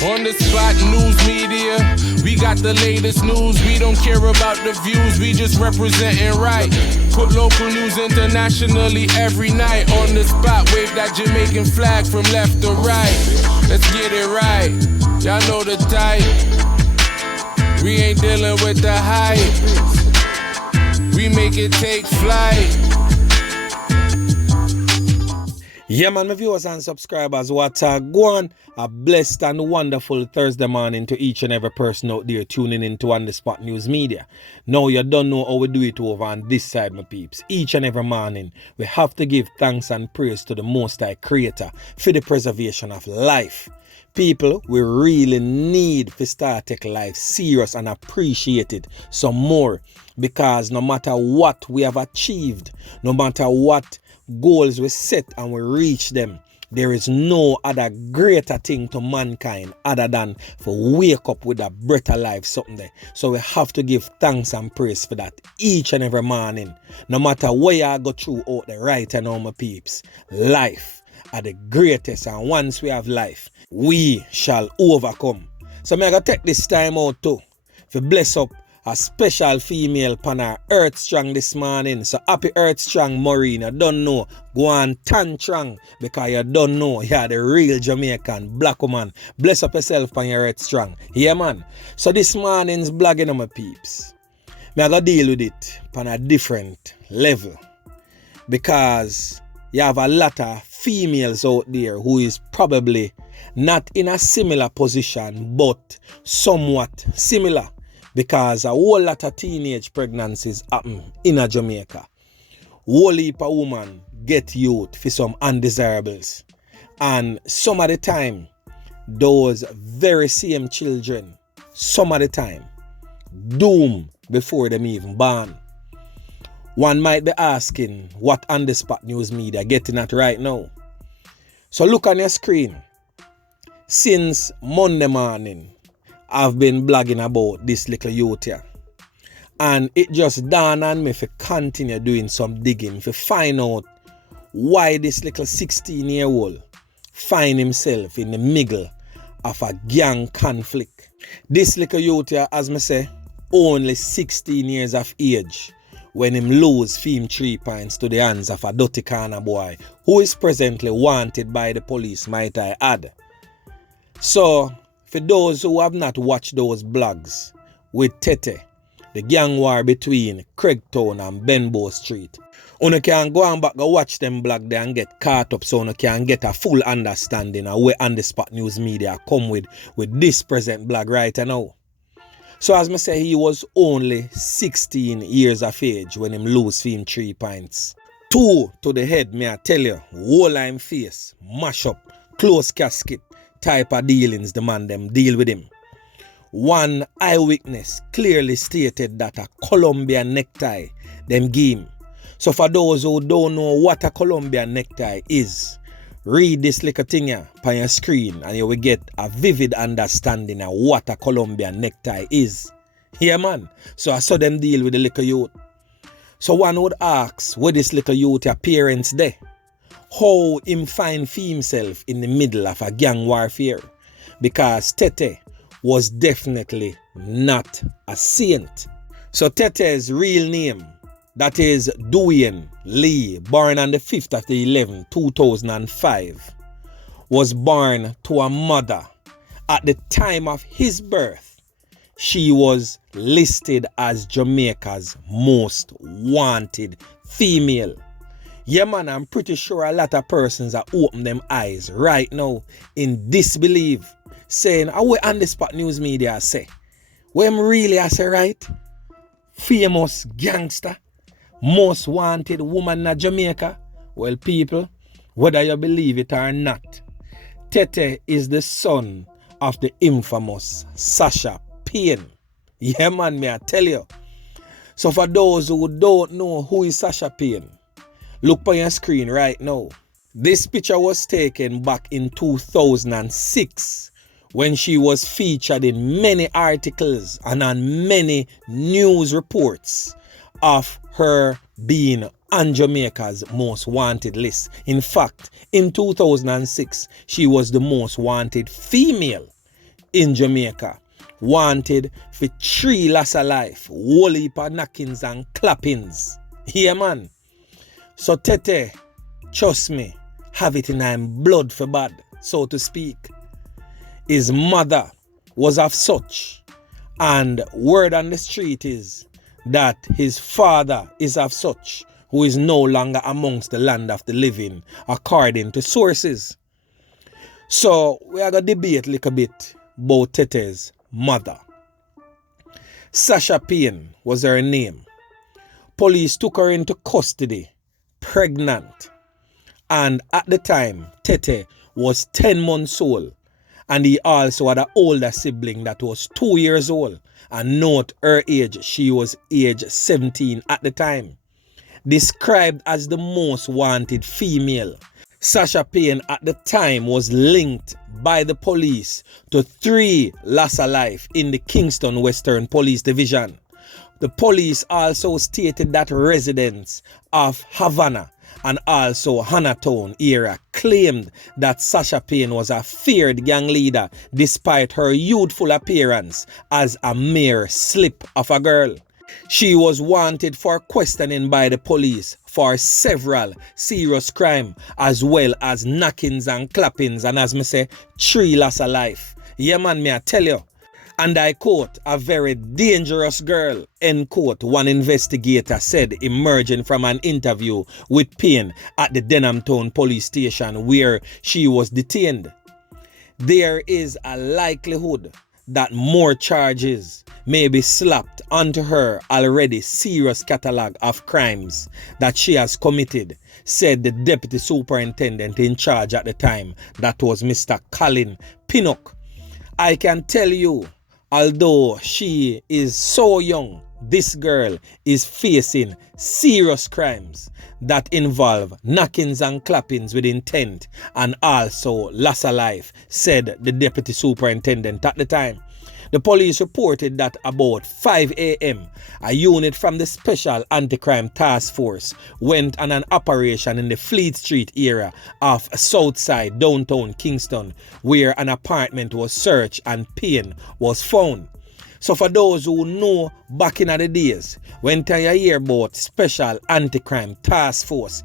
On the spot news media, we got the latest news. We don't care about the views, we just representing right. Put local news internationally every night. On the spot, wave that Jamaican flag from left to right. Let's get it right, y'all know the type. We ain't dealing with the hype. We make it take flight. Yeah, man, my viewers and subscribers, what's go on? A blessed and wonderful Thursday morning to each and every person out there tuning into On The Spot News Media. Now, you don't know how we do it over on this side, my peeps. Each and every morning, we have to give thanks and praise to the Most High Creator for the preservation of life. People, we really need to start take life serious and appreciate it some more, because no matter what we have achieved, no matter what goals we set and we reach them, there is no other greater thing to mankind other than for wake up with a breath of life something there. So we have to give thanks and praise for that each and every morning. No matter where you go through out there right now, my peeps, life are the greatest, and once we have life, we shall overcome. So I'm going to take this time out too to bless up a special female pan our Earth Strong this morning. So happy Earth Strong, Maureen. You don't know, go on tan strong, because you don't know you're the real Jamaican black woman. Bless up yourself pan your Earth Strong. Yeah, man. So this morning's blogging on my peeps, I gotta deal with it on a different level, because you have a lot of females out there who is probably not in a similar position but somewhat similar, because a whole lot of teenage pregnancies happen in a Jamaica. Whole heap of women get youth for some undesirables, and some of the time those very same children, some of the time, doom before them even born. One might be asking what On The Spot News Media getting at right now. So look on your screen. Since Monday morning, I've been blogging about this little youth here. And it just dawned on me to continue doing some digging to find out why this little 16-year-old find himself in the middle of a gang conflict. This little youth here, as I say, only 16 years of age when him lose him 3 points to the hands of a dirty corner boy who is presently wanted by the police, might I add. So, for those who have not watched those blogs with Tete, the gang war between Craigtown and Benbow Street, you can go and back and watch them blog there and get caught up, so you can get a full understanding of where On The Spot News Media come with this present blog right now. So as I say, he was only 16 years of age when him lose him 3 points. 2 to the head, may I tell you, whole him face, mash up, close casket type of dealings the man them deal with him. One eyewitness clearly stated that a Colombian necktie them give him. So for those who don't know what a Colombian necktie is, read this little thing here on your screen and you will get a vivid understanding of what a Colombian necktie is. Yeah, man. So I saw them deal with the little youth. So one would ask, where this little youth appearance there? How him find himself in the middle of a gang warfare? Because Tete was definitely not a saint. So Tete's real name, that is Dwayne Lee, born on the 5th of the 11th, 2005, was born to a mother. At the time of his birth, she was listed as Jamaica's most wanted female. Yeah, man, I'm pretty sure a lot of persons are opening them eyes right now in disbelief, saying, "Are we On The Spot News Media say? When really I say right? Famous gangster, most wanted woman in Jamaica." Well, people, whether you believe it or not, Tete is the son of the infamous Sasha Payne. Yeah, man, may I tell you. So for those who don't know who is Sasha Payne, look on your screen right now. This picture was taken back in 2006 when she was featured in many articles and on many news reports of her being on Jamaica's most wanted list. In fact, in 2006, she was the most wanted female in Jamaica wanted for 3 loss of life, whole heap of knockings and clappings. Yeah, man. So Tete, trust me, have it in him blood for bad, so to speak. His mother was of such, and word on the street is that his father is of such, who is no longer amongst the land of the living, according to sources. So we are going to debate a little bit about Tete's mother. Sasha Payne was her name. Police took her into custody, pregnant. And at the time, Tete was 10 months old. And he also had an older sibling that was 2 years old. And note her age, she was age 17 at the time. Described as the most wanted female, Sasha Payne at the time was linked by the police to 3 loss of life in the Kingston Western Police Division. The police also stated that residents of Havana and also Hannatown area claimed that Sasha Payne was a feared gang leader despite her youthful appearance as a mere slip of a girl. She was wanted for questioning by the police for several serious crimes as well as knockings and clappings, and as me say, 3 loss of life. Yeah man, me I tell you. And I quote, a very dangerous girl, end quote, one investigator said, emerging from an interview with Payne at the Denham Town police station where she was detained. There is a likelihood that more charges may be slapped onto her already serious catalogue of crimes that she has committed, said the deputy superintendent in charge at the time, that was Mr. Colin Pinnock. I can tell you, although she is so young, this girl is facing serious crimes that involve knockings and clappings with intent and also loss of life, said the deputy superintendent at the time. The police reported that about 5 a.m., a unit from the Special Anti-Crime Task Force went on an operation in the Fleet Street area of Southside, downtown Kingston, where an apartment was searched and Payne was found. So for those who know, back in the days, when you hear about Special Anti-Crime Task Force,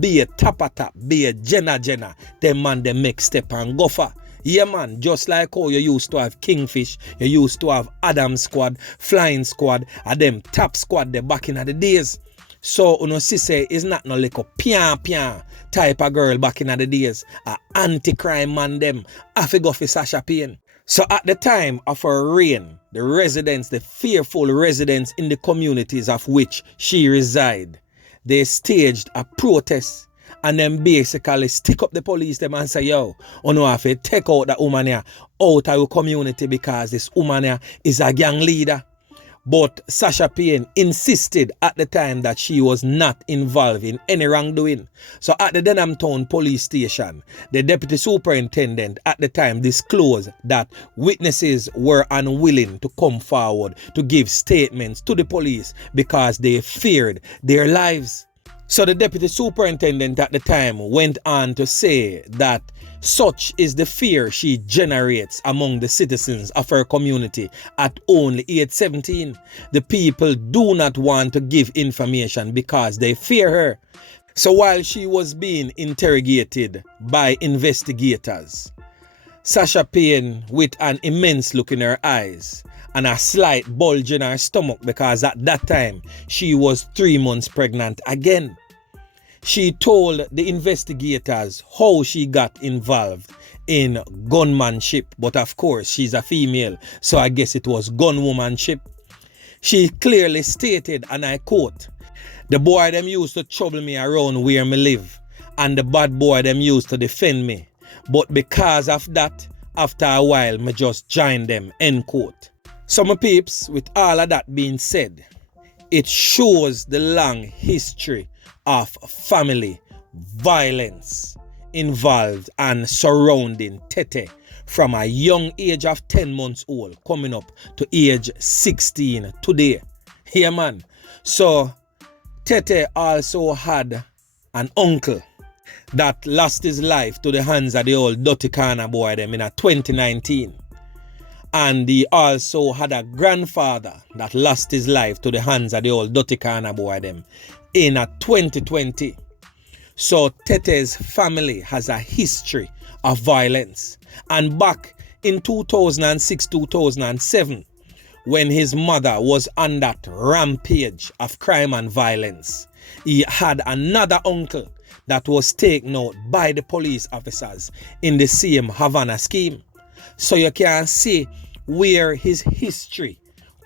be a tap, be a jenna, them man they make step and go for. Yeah man, just like how you used to have Kingfish, you used to have Adam Squad, Flying Squad, and them top squad they back in the days. So you know, say is not no like a pian type of girl back in the days. A anti-crime man them, I go for Sasha Payne. So at the time of her reign, the residents, the fearful residents in the communities of which she reside, they staged a protest. And then basically stick up the police them and say, yo, you know, have to take out that woman here out of your community because this woman here is a gang leader. But Sasha Payne insisted at the time that she was not involved in any wrongdoing. So at the Denham Town police station, the deputy superintendent at the time disclosed that witnesses were unwilling to come forward to give statements to the police because they feared their lives. So the deputy superintendent at the time went on to say that such is the fear she generates among the citizens of her community at only age 17. The people do not want to give information because they fear her. So while she was being interrogated by investigators, Sasha Payne, with an immense look in her eyes and a slight bulge in her stomach because at that time she was 3 months pregnant again, she told the investigators how she got involved in gunmanship, but of course she's a female, so I guess it was gunwomanship. She clearly stated, and I quote, "The boy them used to trouble me around where me live, and the bad boy them used to defend me, but because of that, after a while me just joined them," end quote. So my peeps, with all of that being said, it shows the long history of family violence involved and surrounding Tete from a young age of 10 months old coming up to age 16 today. Yeah man. So Tete also had an uncle that lost his life to the hands of the old dirty corner boy them in 2019. And he also had a grandfather that lost his life to the hands of the old dirty corner boy them in a 2020. So Tete's family has a history of violence. And back in 2006-2007, when his mother was on that rampage of crime and violence, he had another uncle that was taken out by the police officers in the same Havana scheme. So you can see where his history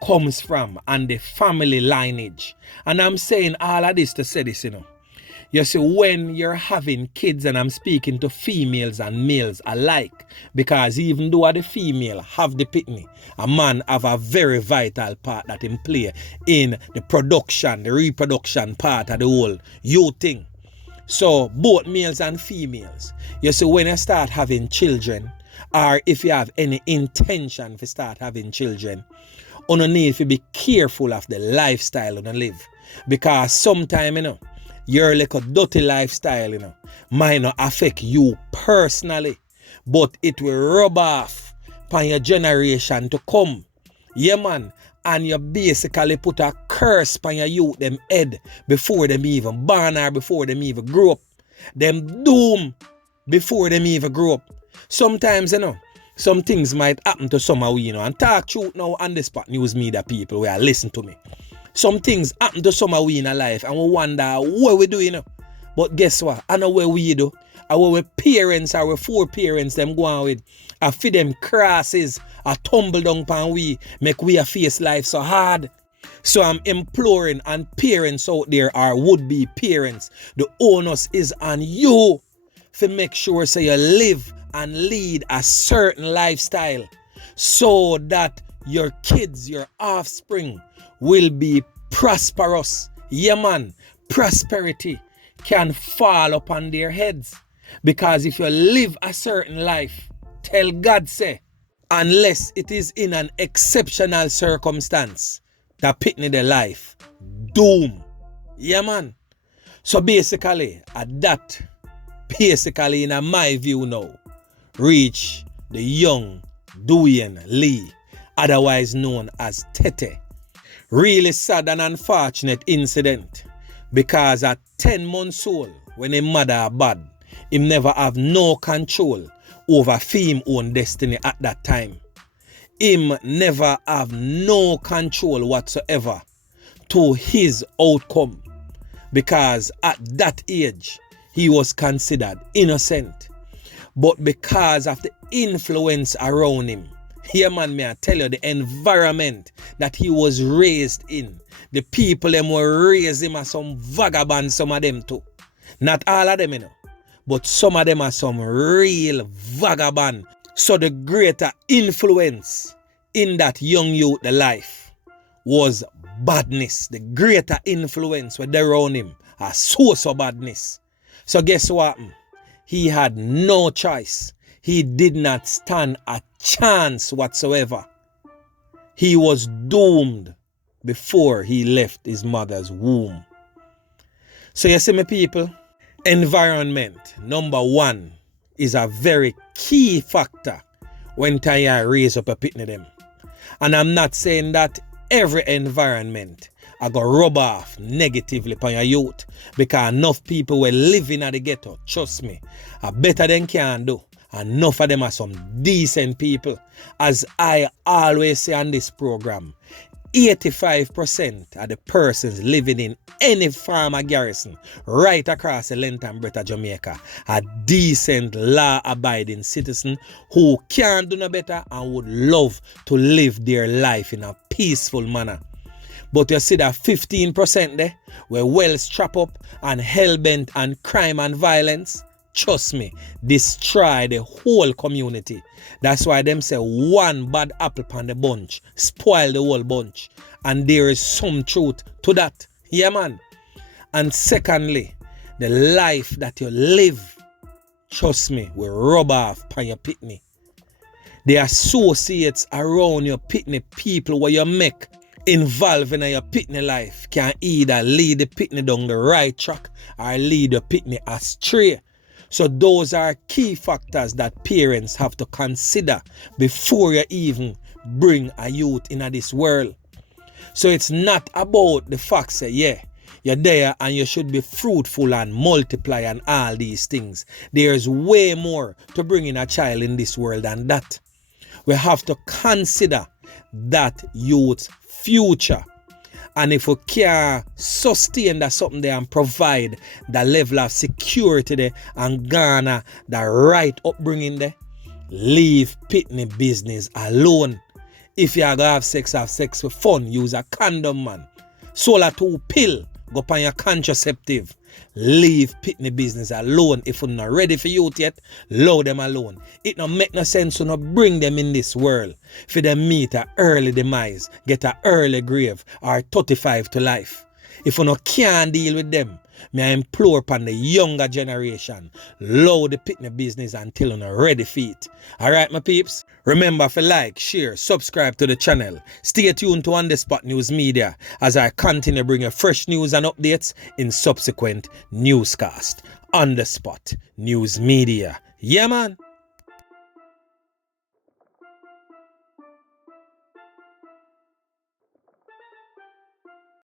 comes from and the family lineage. And I'm saying all of this to say this, You see, when you're having kids, and I'm speaking to females and males alike, because even though the female have the pitney, a man have a very vital part that him play in the production, the reproduction part of the whole youth thing. So both males and females, you see, when you start having children, or if you have any intention to start having children, you need to be careful of the lifestyle you live. Because sometimes, your little dirty lifestyle, might not affect you personally, but it will rub off on your generation to come. Yeah, man. And you basically put a curse on your youth, them head, before them even born or before them even grow up. Them doom before them even grow up. Sometimes, some things might happen to some of we, and talk truth now on the spot news media people where listen to me. Some things happen to some of we in our life and we wonder what we do, But guess what? I know what we do. Our parents, our foreparents, them go on with, I feed them crosses, I tumble down upon we, make we face life so hard. So I'm imploring, and parents out there are would-be parents, the onus is on you to make sure so you live and lead a certain lifestyle so that your kids, your offspring will be prosperous. Yeah, man, prosperity can fall upon their heads. Because if you live a certain life, tell God say, unless it is in an exceptional circumstance, that pitney the life, doom. Yeah, man. So basically, at that, basically in my view now, reach the young Dwayne Lee, otherwise known as Tete. Really sad and unfortunate incident, because at 10 months old, when his mother bad, him never have no control over him own destiny at that time. Him never have no control whatsoever to his outcome, because at that age he was considered innocent. But because of the influence around him, here man, may I tell you, the environment that he was raised in, the people them were raised him as some vagabond, some of them too. Not all of them, but some of them are some real vagabond. So the greater influence in that young youth life was badness. The greater influence were around him a source of badness. So guess what? He had no choice. He did not stand a chance whatsoever. He was doomed before he left his mother's womb. So you see me people, environment, number one, is a very key factor when you raise up a pitney them. And I'm not saying that every environment are going to rub off negatively upon your youth, because enough people were living at the ghetto, trust me, are better than can do. Enough of them are some decent people. As I always say on this program, 85% of the persons living in any farmer garrison right across the length and breadth of Jamaica are decent, law-abiding citizens who can't do no better and would love to live their life in a peaceful manner. But you see that 15% there were well strapped up and hell-bent on crime and violence. Trust me, destroy the whole community. That's why them say one bad apple on the bunch spoil the whole bunch. And there is some truth to that. Yeah, man. And secondly, the life that you live, trust me, will rub off on your pitney. The associates around your pitney, people where you make involved in your pitney life, can either lead the pitney down the right track or lead the pitney astray. So those are key factors that parents have to consider before you even bring a youth into this world. So it's not about the fact say, yeah, you're there and you should be fruitful and multiply and all these things. There's way more to bring in a child in this world than that. We have to consider that youth's future. And if we can sustain that something there and provide the level of security there and garner the right upbringing there, leave pitney business alone. If you are going to have sex for fun, use a condom, man. Solar 2 pill, go on your contraceptive. Leave pitney business alone. If you're not ready for youth yet, allow them alone. It don't make no sense to not bring them in this world. For them meet an early demise, get an early grave, or 35 to life. If you no can't deal with them, may I implore upon the younger generation, allow the pitney business until you're not ready for it. Alright, my peeps? Remember to like, share, subscribe to the channel. Stay tuned to On The Spot News Media as I continue bringing fresh news and updates in subsequent newscast. On The Spot News Media. Yeah, man.